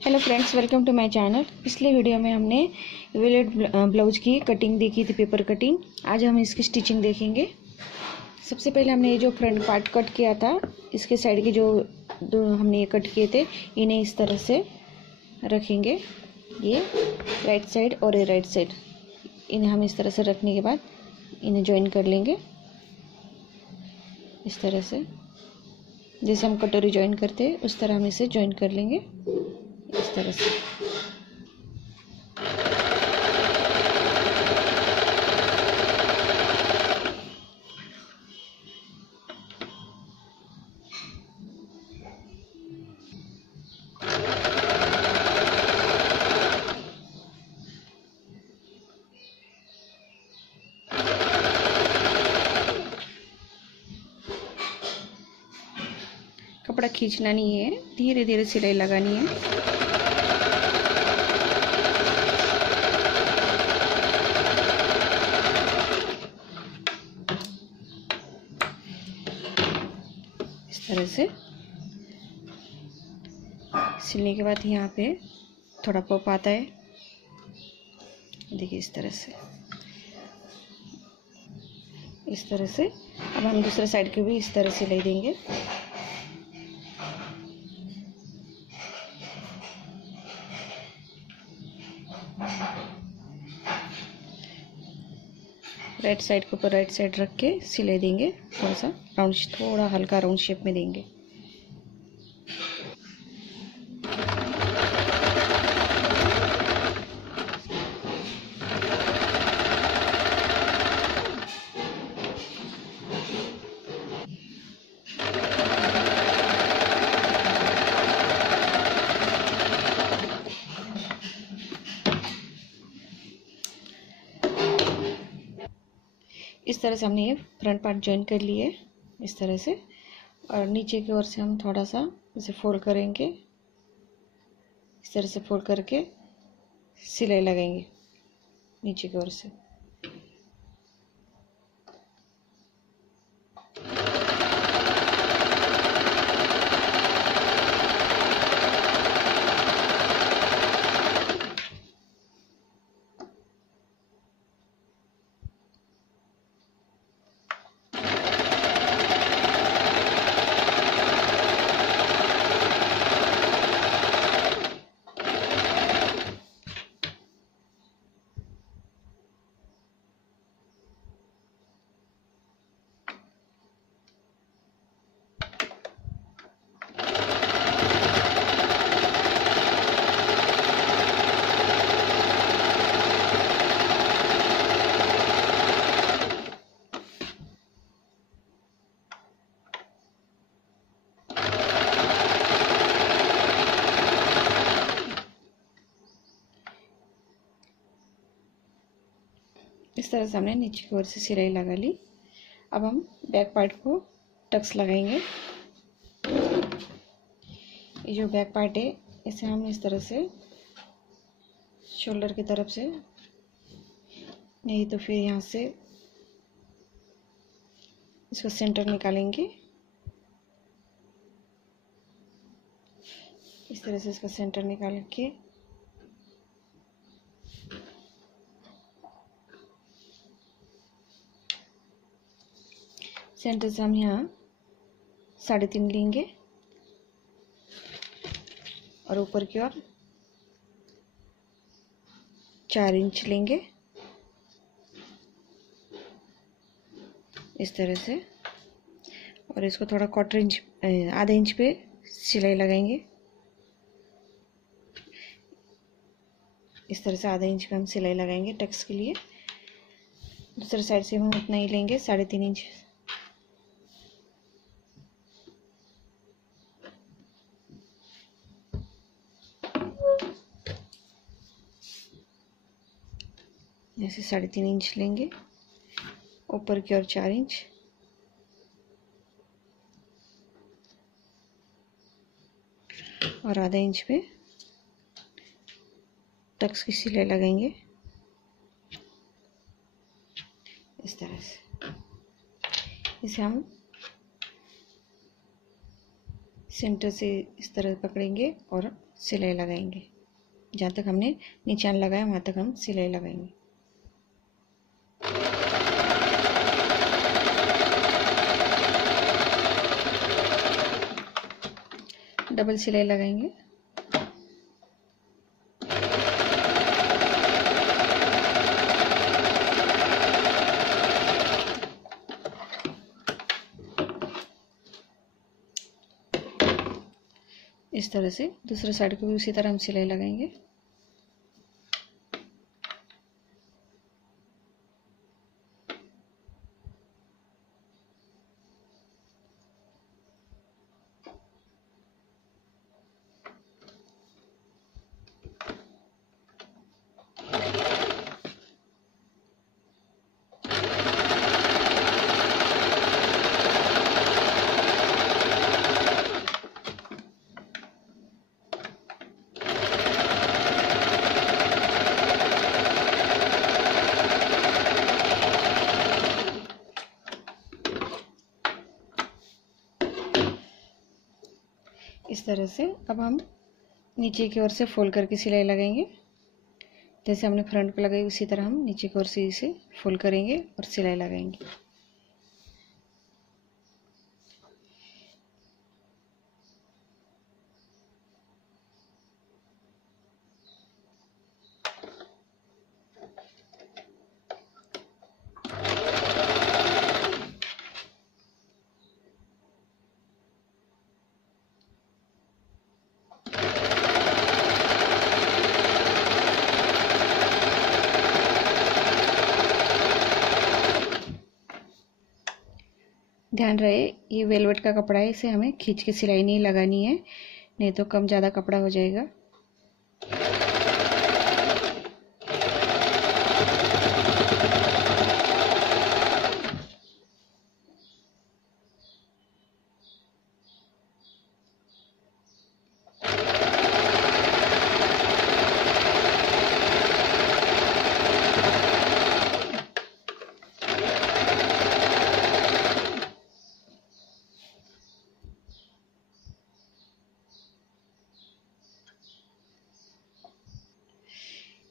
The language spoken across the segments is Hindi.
Hello friends, welcome to my channel. पिछले वीडियो में हमने वेलेट ब्लाउज की कटिंग देखी थी, पेपर कटिंग। आज हम इसकी स्टिचिंग देखेंगे। सबसे पहले हमने ये जो फ्रंट पार्ट कट किया था, इसके साइड के जो दो हमने ये कट किए थे, इन्हें इस तरह से रखेंगे। ये राइट साइड और ये राइट साइड, इन्हें हम इस तरह से रखने के बाद इन्हें ज्वाइन कर लेंगे इस तरह से। जैसे हम कटोरी ज्वाइन करते हैं उस तरह हम इसे ज्वाइन कर लेंगे इस तरह से। कपड़ा खींचना नहीं है, धीरे धीरे सिलाई लगानी है। इस तरह से सिलने के बाद यहाँ पे थोड़ा पॉप आता है, देखिए इस तरह से। इस तरह से अब हम दूसरे साइड के भी इस तरह सिलाई देंगे। राइट साइड के ऊपर राइट साइड रख के सिलाई देंगे, थोड़ा सा राउंड, थोड़ा हल्का राउंड शेप में देंगे। इस तरह से हमने ये फ्रंट पार्ट ज्वाइन कर लिए इस तरह से, और नीचे की ओर से हम थोड़ा सा इसे फोल्ड करेंगे। इस तरह से फोल्ड करके सिलाई लगाएंगे नीचे की ओर से। इस तरह से हमने नीचे की ओर से सिलाई लगा ली। अब हम बैक पार्ट को टक्स लगाएंगे। ये जो बैक पार्ट है इसे हम इस तरह से शोल्डर की तरफ से, नहीं तो फिर यहाँ से इसको सेंटर निकालेंगे। इस तरह से इसका सेंटर निकाल के सेंटर से हम यहाँ 3.5 लेंगे और ऊपर की ओर 4 इंच लेंगे इस तरह से, और इसको थोड़ा आधा इंच पे सिलाई लगाएंगे। इस तरह से आधा इंच पे हम सिलाई लगाएंगे टक्स के लिए। दूसरे साइड से हम उतना ही लेंगे, 3.5 इंच। ऐसे 3.5 इंच लेंगे, ऊपर की ओर 4 इंच, और आधा इंच पे टक्स की सिलाई लगाएंगे इस तरह से। इसे हम सेंटर से इस तरह पकड़ेंगे और सिलाई लगाएंगे। जहाँ तक हमने निशान लगाया वहाँ तक हम सिलाई लगाएंगे। डबल सिलाई लगाएंगे। इस तरह से दूसरे साइड को भी उसी तरह हम सिलाई लगाएंगे। इस तरह से अब हम नीचे की ओर से फोल्ड करके सिलाई लगाएंगे। जैसे हमने फ्रंट पे लगाई उसी तरह हम नीचे की ओर से इसे फोल्ड करेंगे और सिलाई लगाएंगे। ध्यान रहे ये वेलवेट का कपड़ा है, इसे हमें खींच के सिलाई नहीं लगानी है, नहीं तो कम ज़्यादा कपड़ा हो जाएगा।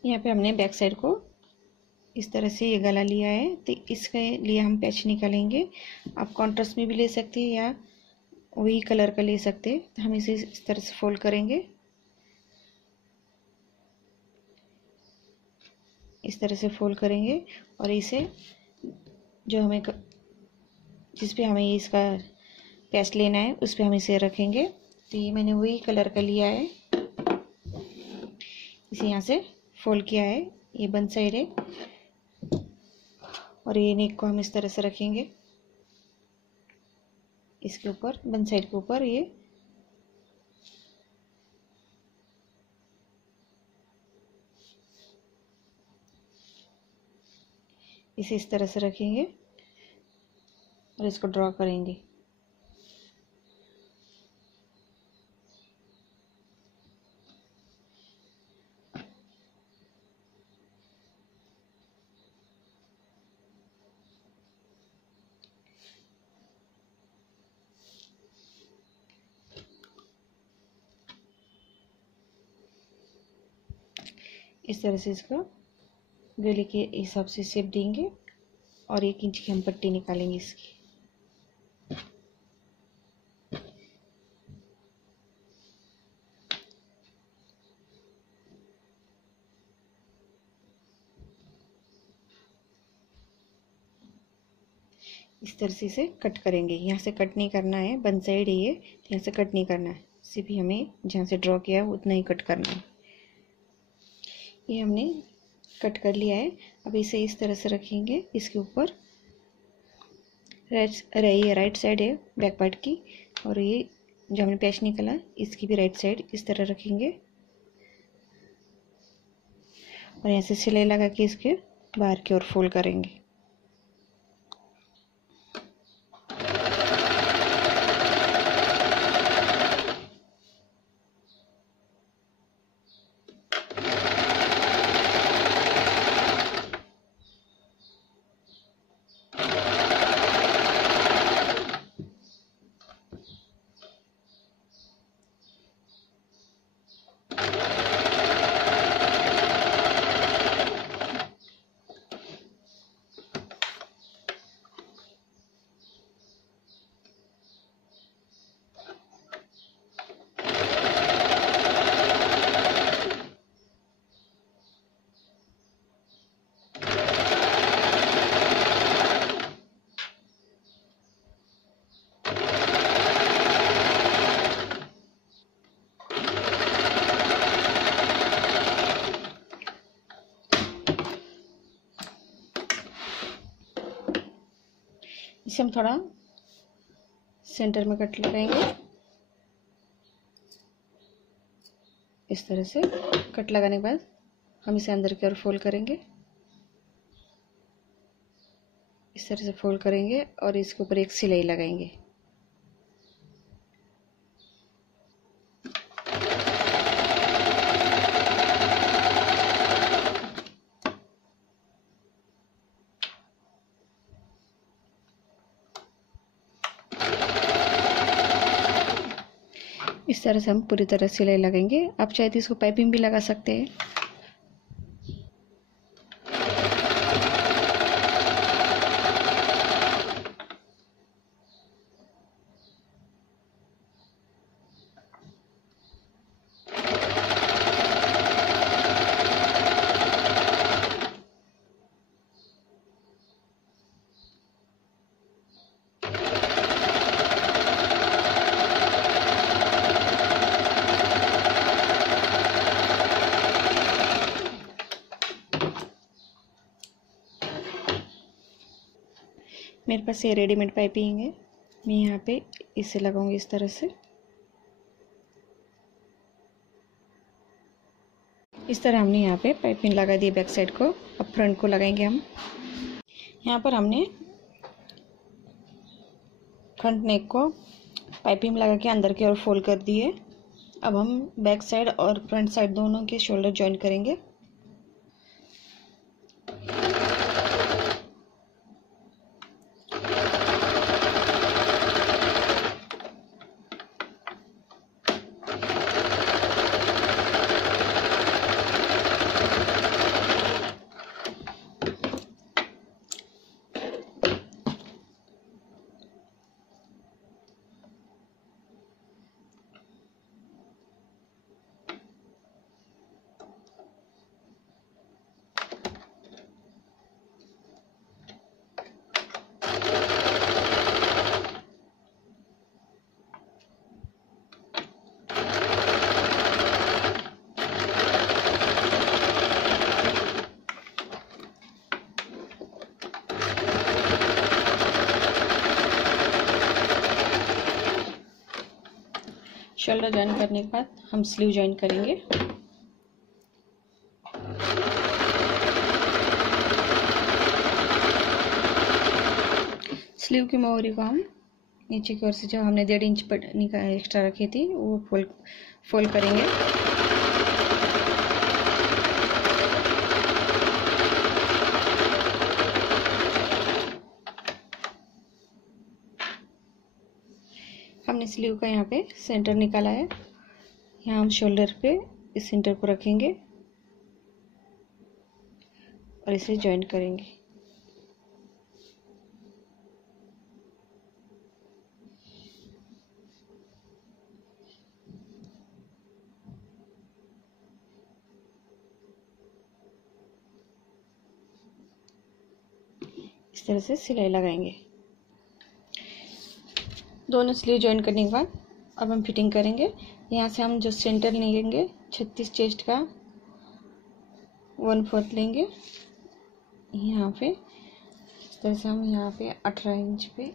यहाँ पे हमने बैक साइड को इस तरह से ये गला लिया है, तो इसके लिए हम पैच निकालेंगे। आप कॉन्ट्रास्ट में भी ले सकते हैं या वही कलर का ले सकते हैं। तो हम इसे इस तरह से फोल्ड करेंगे, इस तरह से फोल्ड करेंगे और इसे जो हमें जिस पे हमें इसका पैच लेना है उस पे हम इसे रखेंगे। तो ये मैंने वही कलर का लिया है, इसे यहाँ से फोल्ड किया है, ये वन साइड है और ये नेक को हम इस तरह से रखेंगे इसके ऊपर, वन साइड के ऊपर। ये इसे इस तरह से रखेंगे और इसको ड्रॉ करेंगे। इस तरह से इसका गले के हिसाब से शेप देंगे और 1 इंच की हम पट्टी निकालेंगे इसकी। इस तरह से इसे कट करेंगे। यहाँ से कट नहीं करना है, वन साइड है ये, तो यहाँ से कट नहीं करना है, सिर्फ हमें जहाँ से ड्रॉ किया है उतना ही कट करना है। ये हमने कट कर लिया है। अब इसे इस तरह से रखेंगे इसके ऊपर। राइट साइड है बैक पार्ट की, और ये जो हमने पैच निकाला इसकी भी राइट साइड इस तरह रखेंगे और यहाँ से सिलाई लगा के इसके बाहर की ओर फोल्ड करेंगे। इसे हम थोड़ा सेंटर में कट लगाएंगे। इस तरह से कट लगाने के बाद हम इसे अंदर की ओर फोल्ड करेंगे। इस तरह से फोल्ड करेंगे और इसके ऊपर एक सिलाई लगाएंगे। इस तरह से हम पूरी तरह सिलाई लगाएंगे। आप चाहे तो इसको पाइपिंग भी लगा सकते हैं। मेरे पास ये रेडीमेड पाइपिंग है। मैं यहाँ पे इसे लगाऊंगी इस तरह से। इस तरह हमने यहाँ पे पाइपिंग लगा दी बैक साइड को। अब फ्रंट को लगाएंगे हम। यहाँ पर हमने फ्रंट नेक को पाइपिंग लगा के अंदर की ओर फोल्ड कर दी है। अब हम बैक साइड और फ्रंट साइड दोनों के शोल्डर जॉइन करेंगे। शोल्डर ज्वाइन करने के बाद हम स्लीव ज्वाइन करेंगे। स्लीव की मोहरी को हम नीचे की ओर से जो हमने 1.5 इंच पट्टी का एक्स्ट्रा रखी थी वो फोल्ड करेंगे। हमने स्लीव का यहाँ पे सेंटर निकाला है। यहाँ हम शोल्डर पे इस सेंटर को रखेंगे और इसे जॉइन करेंगे। इस तरह से सिलाई लगाएंगे। दोनों स्लीव ज्वाइन करने के बाद अब हम फिटिंग करेंगे। यहाँ से हम जो सेंटर लेंगे 36 चेस्ट का 1/4 लेंगे। यहाँ पे इस तरह से हम यहाँ पे 18 इंच पे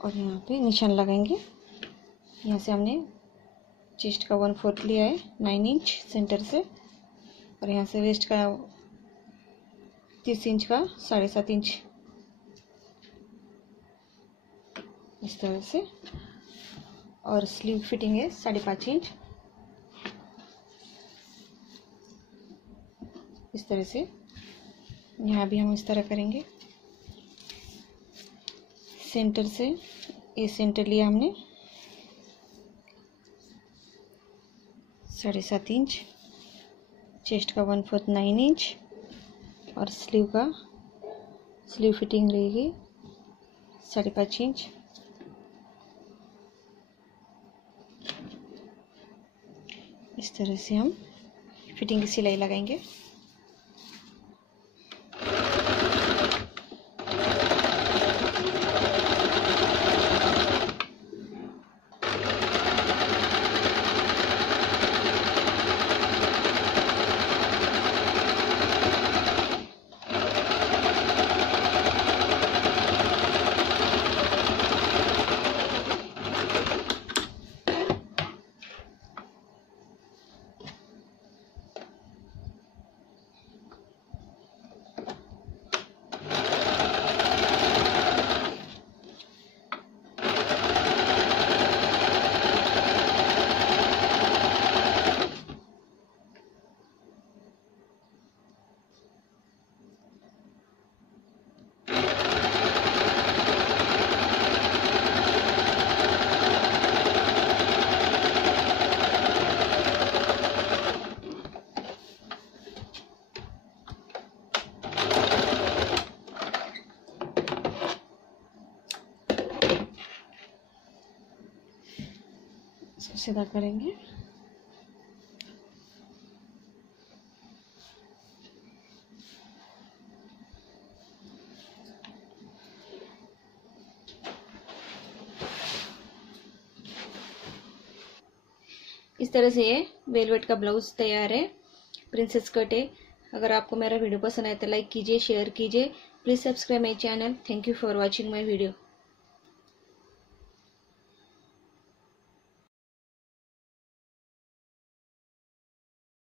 और यहाँ पे निशान लगाएंगे। यहाँ से हमने चेस्ट का 1/4 लिया है 9 इंच सेंटर से, और यहाँ से वेस्ट का 30 इंच का 7.5 इंच इस तरह से, और स्लीव फिटिंग है 5.5 इंच इस तरह से। यहाँ भी हम इस तरह करेंगे। सेंटर से ये सेंटर लिया हमने 7.5 इंच, चेस्ट का 1/4 9 इंच, और स्लीव फिटिंग रहेगी 5.5 इंच। इस तरह से हम फिटिंग की सिलाई लगाएंगे। सीधा करेंगे। इस तरह से ये वेलवेट का ब्लाउज तैयार है, प्रिंसेस कट है। अगर आपको मेरा वीडियो पसंद आए तो लाइक कीजिए, शेयर कीजिए। Please subscribe my channel. Thank you for watching my video.